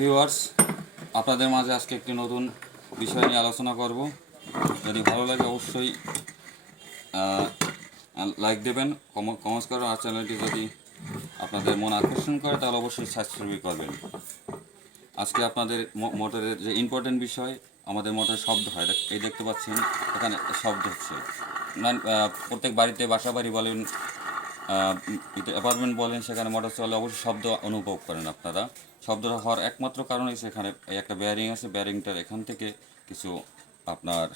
Viewers, আপনাদের মাঝে আজকে একটি নতুন বিষয় নিয়ে আলোচনা করব। যদি ভালো লাগে অবশ্যই লাইক দেবেন, কমেন্টস করবেন, আর চ্যানেলটি যদি আপনাদের মন আকর্ষণ করে তাহলে অবশ্যই সাবস্ক্রাইব করবেন। আজকে আপনাদের মোটরের যে ইম্পর্টেন্ট বিষয়, আমাদের মোটরের শব্দ হয়, এই দেখতে পাচ্ছেন এখানে শব্দ হচ্ছে। প্রত্যেক বাড়িতে, বাসা বাড়ি বলেন, অ্যাপার্টমেন্ট বলেন, সেখানে মোটর চলে অবশ্যই শব্দ অনুভব করেন আপনারা। শব্দটা হওয়ার একমাত্র কারণ হচ্ছে এখানে একটা ব্যারিং আছে, ব্যারিংটার এখান থেকে কিছু আপনার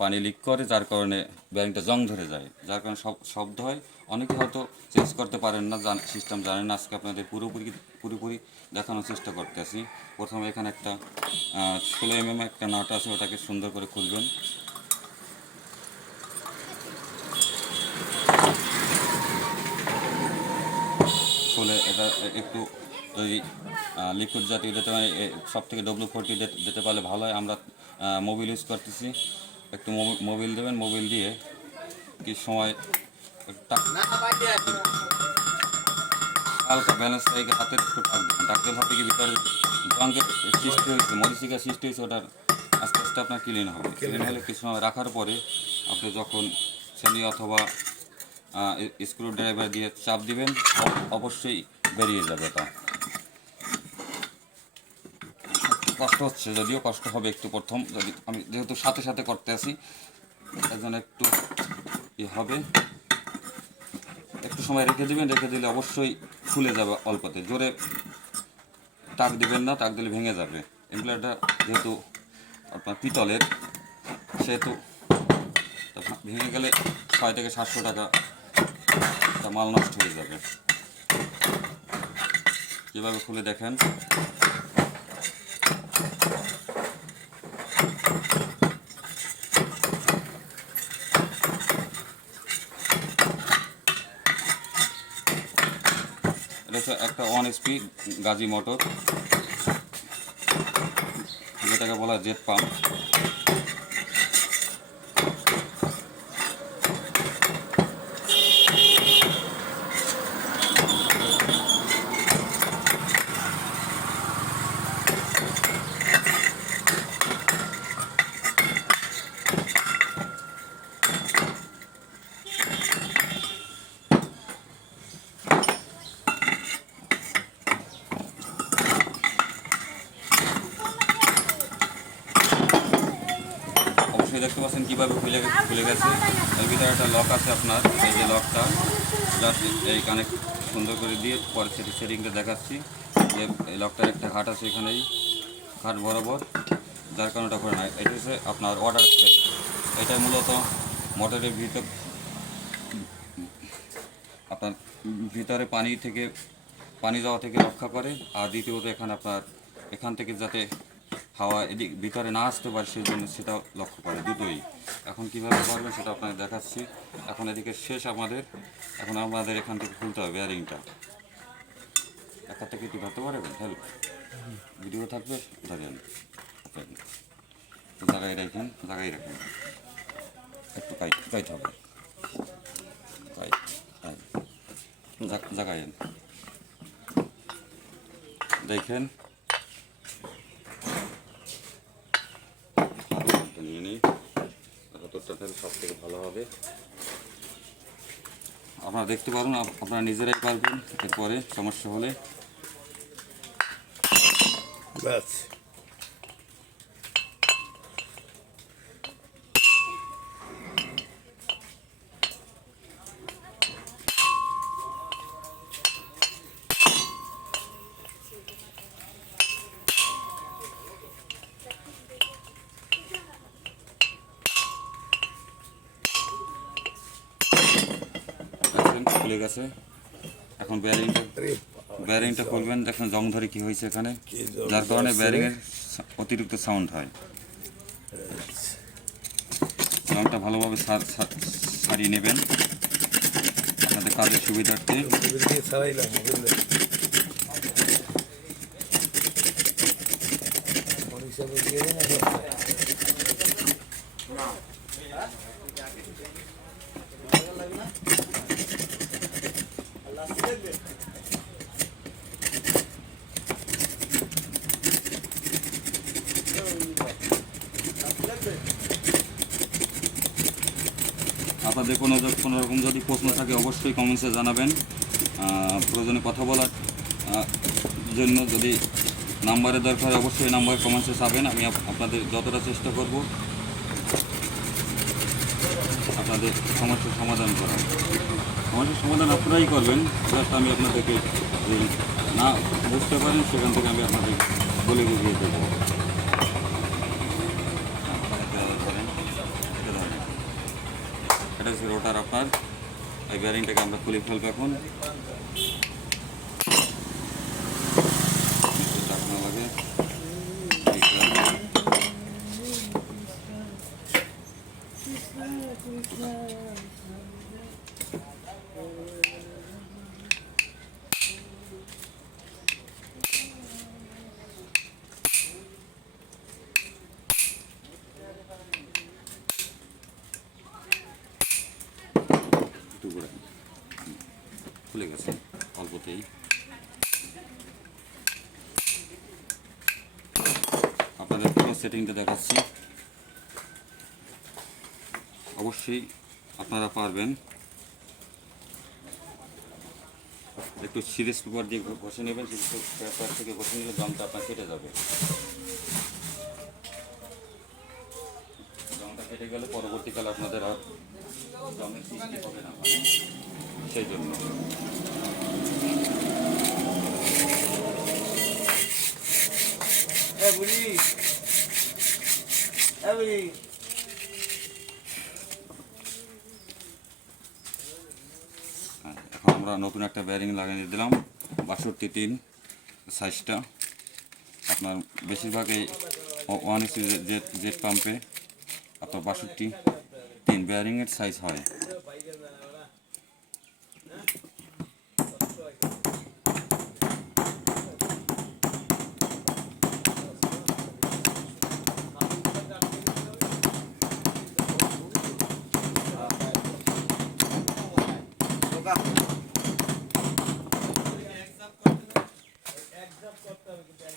পানি লিক করে, যার কারণে ব্যারিংটা জং ধরে যায়, যার কারণে শব্দ হয়। অনেকে হয়তো চেঞ্জ করতে পারেন না, সিস্টেম জানেন না। আজকে আপনাদের পুরোপুরি দেখানোর চেষ্টা করতেছি। প্রথমে এখানে একটা 16 mm একটা নাট আছে, ওটাকে সুন্দর করে খুলবেন। খুলে এটা একটু যদি লিকুইড জাতীয় দিতে পারে, সব থেকে W40 দিতে পারলে ভালো হয়। আমরা মোবিল ইউজ করতেছি, একটু মোবিল দেবেন। মোবিল দিয়ে কিছু সময় হালকা ব্যালেন্স থেকে হাতের একটু টাকবেন। টাকতে হবে কি ভিতরে জঙ্গের সৃষ্টি হয়েছে, মরিচিকা সৃষ্টি হয়েছে, ওটার আস্তে আস্তে আপনার ক্লিন হবে। ক্লিন হলে কিছু সময় রাখার পরে আপনি যখন ছেনি অথবা স্ক্রু ড্রাইভার দিয়ে চাপ দিবেন, অবশ্যই বেরিয়ে যাবে। এটা কষ্ট হচ্ছে, যদিও কষ্ট হবে একটু প্রথম, যদি আমি যেহেতু সাথে সাথে করতে আসি তার জন্য একটু হবে। একটু সময় রেখে দিবেন, রেখে দিলে অবশ্যই খুলে যাবে অল্পতে। জোরে টাক দিবেন না, টাক দিলে ভেঙে যাবে। এমপ্লয়ারটা যেহেতু আপনার পিতলের, সেহেতু ভেঙে গেলে 600 থেকে 700 টাকা মাল নষ্ট হয়ে যাবে। কীভাবে খুলে দেখেন। এটা হচ্ছে একটা 1 HP গাজি মোটর, যেটাকে বলা হয় জেট পাম্প। অবশ্যই দেখতে পাচ্ছেন কীভাবে খুলে গেছে। এর ভিতরে একটা লক আছে আপনার, এই যে লকটা জাস্ট এই কানেক্ট সুন্দর করে দিয়ে পরে সেটিংটা দেখাচ্ছি। যে এই লকটার একটা ঘাট আছে এখানেই, ঘাট বরাবর, যার কারণে ওটা করে না। এটা হচ্ছে আপনার ওয়াটার স্পেস। এটা মূলত মোটরের আপনার ভিতরে পানি যাওয়া থেকে রক্ষা করে। আর দ্বিতীয়ত এখানে আপনার এখান থেকে যাতে হাওয়া এদিক ভিতরে না আসতে পারে, সেই জন্য সেটা লক্ষ্য করে, দুটোই। এখন কীভাবে করবেন সেটা আপনাদের দেখাচ্ছি। এখন এদিকে শেষ আমাদের, এখন আমাদের এখান থেকে খুলতে হবে ব্যারিংটা। একটা থেকে কি ধরতে পারবেন? হেল্প ভিডিও থাকবে, ধরেন জায়গায় রাখেন, একটু কাইট হবে, জায়গায় দেখেন। নিয়ে নিই, সব থেকে ভালো হবে। আপনারা দেখতে পারবেন, আপনারা নিজেরাই পারবেন। এরপরে সমস্যা হলে ব্যাস। খুলে গেছে। এখন ব্যারিংটা খুলবেন, দেখেন জং ধরে কি হয়েছে এখানে, যার কারণে ব্যারিংয়ের অতিরিক্ত সাউন্ড হয়। জংটা ভালোভাবে সারিয়ে নেবেন আপনাদের কাজের সুবিধার্থে। আপনাদের কোনো রকম যদি প্রশ্ন থাকে অবশ্যই কমেন্টসে জানাবেন। প্রয়োজনে কথা বলার জন্য যদি নাম্বারের দরকার অবশ্যই নাম্বার কমেন্টসে চাবেন। আমি আপনাদের যতটা চেষ্টা করব আপনাদের সমস্যার সমাধান করার। সমস্যার সমাধান আপনারাই করবেন, জাস্ট আমি আপনাদেরকে না বুঝতে পারেন সেখান থেকে আমি আপনাদের বলে বুঝিয়ে দেবো। এটা হচ্ছে রোটার আপনার, এই ব্যারিংটাকে আমরা খুলে ফেলবো এখন। টাকানো লাগে খুলে গেছে অল্পতেই। আপনাদের পুরো সেটিংটা দেখাচ্ছি, অবশ্যই আপনারা পারবেন। একটু সিরিজ পেপার দিয়ে বসে নেবেন, সিরিজ পেপার থেকে বসে নিলে জংটা আপনার কেটে যাবে। জংটা কেটে গেলে পরবর্তীকালে আপনাদের আর জংয়ের সৃষ্টি হবে না, সেই জন্য। এখন আমরা নতুন একটা ব্যারিং লাগিয়ে দিলাম 62 সাইজটা। আপনার বেশিরভাগই 1 জেট পাম্পে আপনার 62 ব্যারিংয়ের সাইজ হয়।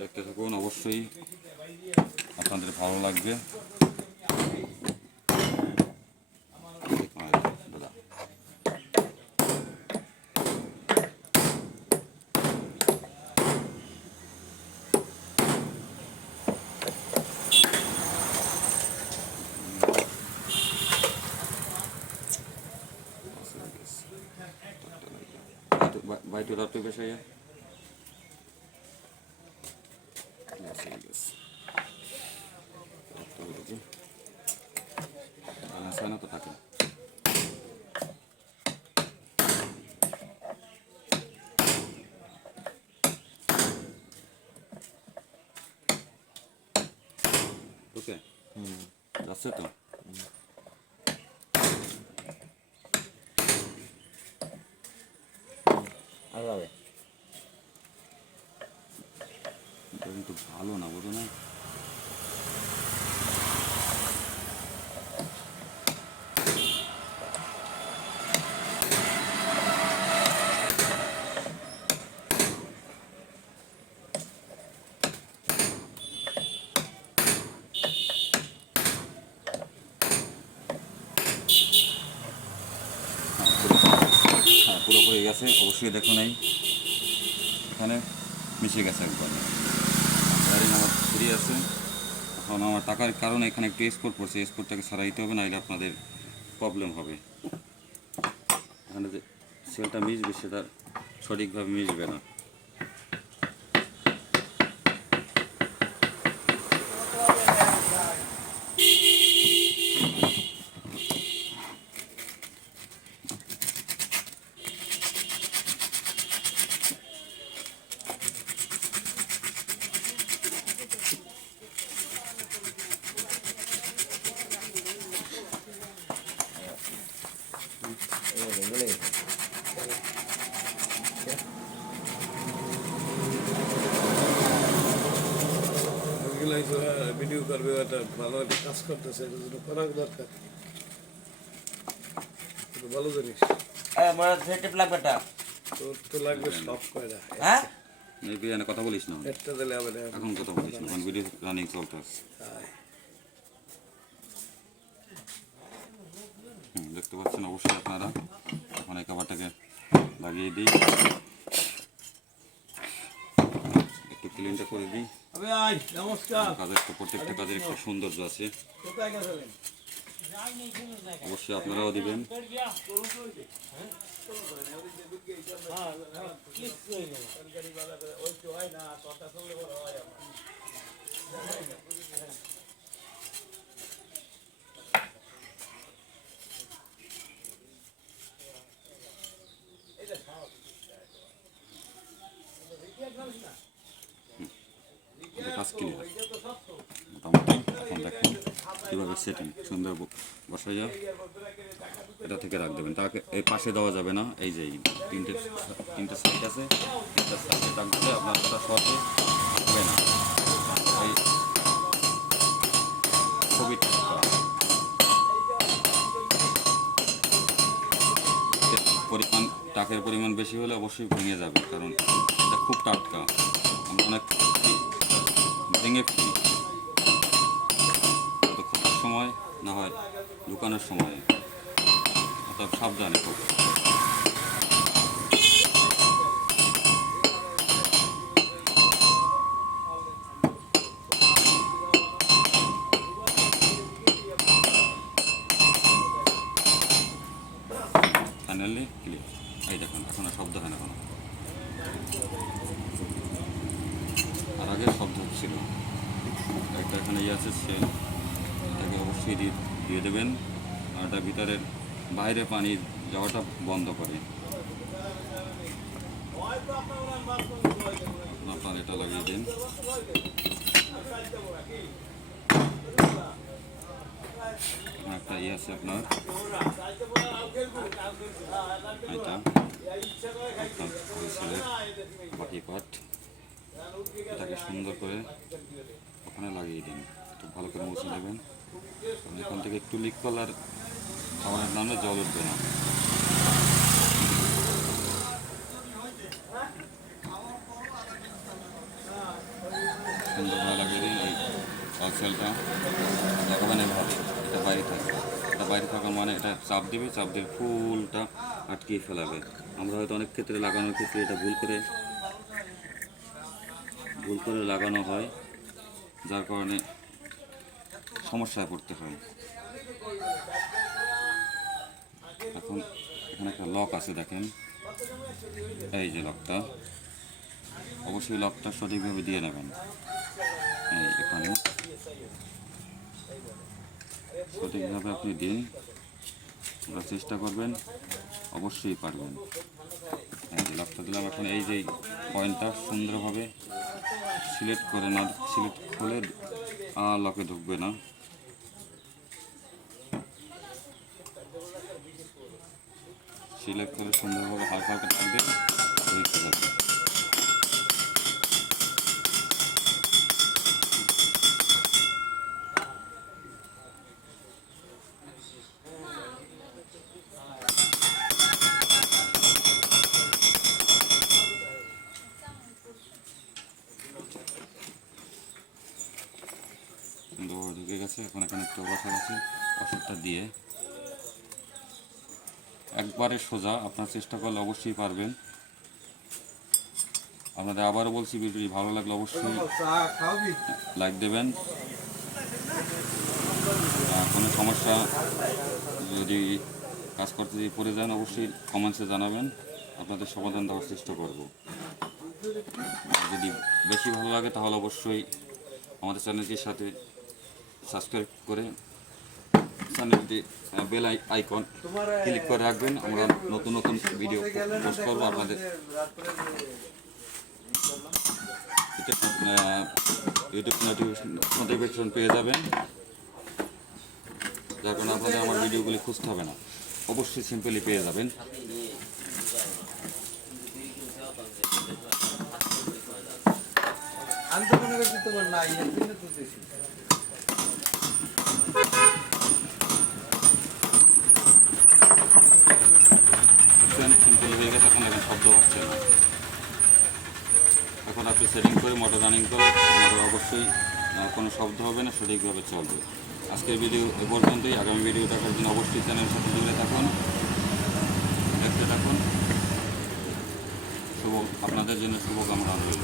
দেখতে থাকুন, অবশ্যই আপনাদের ভালো লাগবে। বাইটুর একটু বেশি না তো থাকে। ওকে, যাচ্ছে তো। কিন্তু ভালো না, বুঝো না। পুরোপুরি গেছে, অবশ্যই দেখো নাই এখানে মিশে গেছে একবার। ব্যারিং আমার ফ্রি আছে। এখন আমার টাকার কারণে এখানে একটু এক্সপোর্ট পড়ছে, এক্সপোর্টটাকে ছাড়া দিতে হবে, নাহলে আপনাদের প্রবলেম হবে। এখানে যে সেলটা মিশবে সেটা সঠিকভাবে মিশবে না। ভিডিও করবে, একটা ভালো একটা কাজ করতেছে, এটার জন্য করা দরকার। ভালো জিনিস তো লাগবে সব কয়টা। কথা বলিস না, একটা দিলে হবে না, এখন কথা বলিস না, ভিডিও রানিং চলতেছে। দেখতে পাচ্ছেন অবশ্যই আপনারা। এখন এই কভারটাকে লাগিয়ে দিই, একটু ক্লিনটা করে দিই। নমস্কার। কাজের তো প্রত্যেকটা কাজের একটু সৌন্দর্য আছে, কোথায় গেছিলেন? অবশ্যই আপনারাও দিবেন। কাজ ক্লিয়ার মোটামুটি। এখন দেখুন কীভাবে সেটিং সুন্দর বসাই যায়। এটা থেকে রাখ দেবেন, তাকে এই পাশে দেওয়া যাবে না। এই যে তিনটে সাইড আছে, তিনটা সাইডে রাখ দিলে আপনার ওটা শর্টে হবে না। এই খুবই টাটকা পরিমাণ, টাকের পরিমাণ বেশি হলে অবশ্যই ভেঙে যাবে, কারণ এটা খুব টাটকা। আমরা অনেক ভেঙে ফেলি তো খোঁজার সময়, না হয় দোকানের সময়, অর্থাৎ সাবধানে খুব। Finally clear. এই দেখুন এখন আর শব্দ হয় না কোনো, আর আগে শব্দ হচ্ছিল। একটা এখানে ইয়ে আছে সেল, এটাকে অবশ্যই দিয়ে দেবেন। আর এটা ভিতরের বাইরে পানি যাওয়াটা বন্ধ করে। আপনার এটা লাগিয়ে দিন। একটা ইয়ে আছে আপনার, এটা বাকি পার্ট, এটাকে সুন্দর করে ওখানে লাগিয়ে দিন। একটু ভালো করে মুছে নেবেন, কারণ এখান থেকে একটু লিক করলে আর খাবারের নামে জল উঠবে না। সুন্দরভাবে লাগিয়ে দিন। এই পার্সেলটা লাগাবেন এভাবে, এটা বাইরে থাকবে। এটা বাইরে থাকা মানে এটা চাপ দিবে, চাপ দিয়ে ফুলটা আটকিয়ে ফেলাবে। আমরা হয়তো অনেক ক্ষেত্রে লাগানোর ক্ষেত্রে এটা ভুল করে লাগানো হয়, যার কারণে সমস্যায় পড়তে হয়। এখন এখানে একটা লক আছে দেখেন, এই যে লকটা, অবশ্যই লকটা সঠিকভাবে দিয়ে নেবেন। এই এখানে সঠিকভাবে আপনি দিন, আপনারা চেষ্টা করবেন, অবশ্যই পারবেন। এই যে লকটা দিলাম। এখন এই যে পয়েন্টটা সুন্দরভাবে সিলেক্ট করে না, সিলেক্ট খুলে আর লকে ঢুকবে না। সিলেক্ট করে সুন্দরভাবে হালকা হালকা থাকবে, ঢুকে যাবে। সুন্দরভাবে ঢুকে গেছে। এখন এখানে একটু ওয়াশার আছে, ওয়াশারটা দিয়ে একবারে সোজা। আপনার চেষ্টা করলে অবশ্যই পারবেন। আপনাদের আবারও বলছি, ভিডিওটি ভালো লাগলে অবশ্যই লাইক দেবেন। কোনো সমস্যা যদি কাজ করতে যদি পড়ে যান, অবশ্যই কমেন্টসে জানাবেন, আপনাদের সমাধান দেওয়ার চেষ্টা করব। যদি বেশি ভালো লাগে তাহলে অবশ্যই আমাদের চ্যানেলটির সাথে সাবস্ক্রাইব করে চ্যানেলটি বেল আইকন ক্লিক করে রাখবেন। আমরা নতুন নতুন ভিডিও পোস্ট করবো, আপনাদের ইউটিউব নোটিফিকেশন পেয়ে যাবেন, যার কারণে আপনাদের আমার ভিডিওগুলি খুঁজতে হবে না, অবশ্যই সিম্পলি পেয়ে যাবেন। আমি তো মনে করছি তোমার নাই, এর জন্য তুলতেছি। সিম্পল হয়ে গেছে, এখন এখানে শব্দ হচ্ছে না। এখন আপনি সেটিং করে মোটর রানিং করে মোটর অবশ্যই কোনো শব্দ হবে না, সঠিকভাবে চলবে। আজকের ভিডিও এ পর্যন্তই। আগামী ভিডিও দেখার জন্য অবশ্যই চ্যানেলের সাথে জুড়ে থাকুন, দেখতে থাকুন। আপনাদের জন্য শুভকামনা রইল।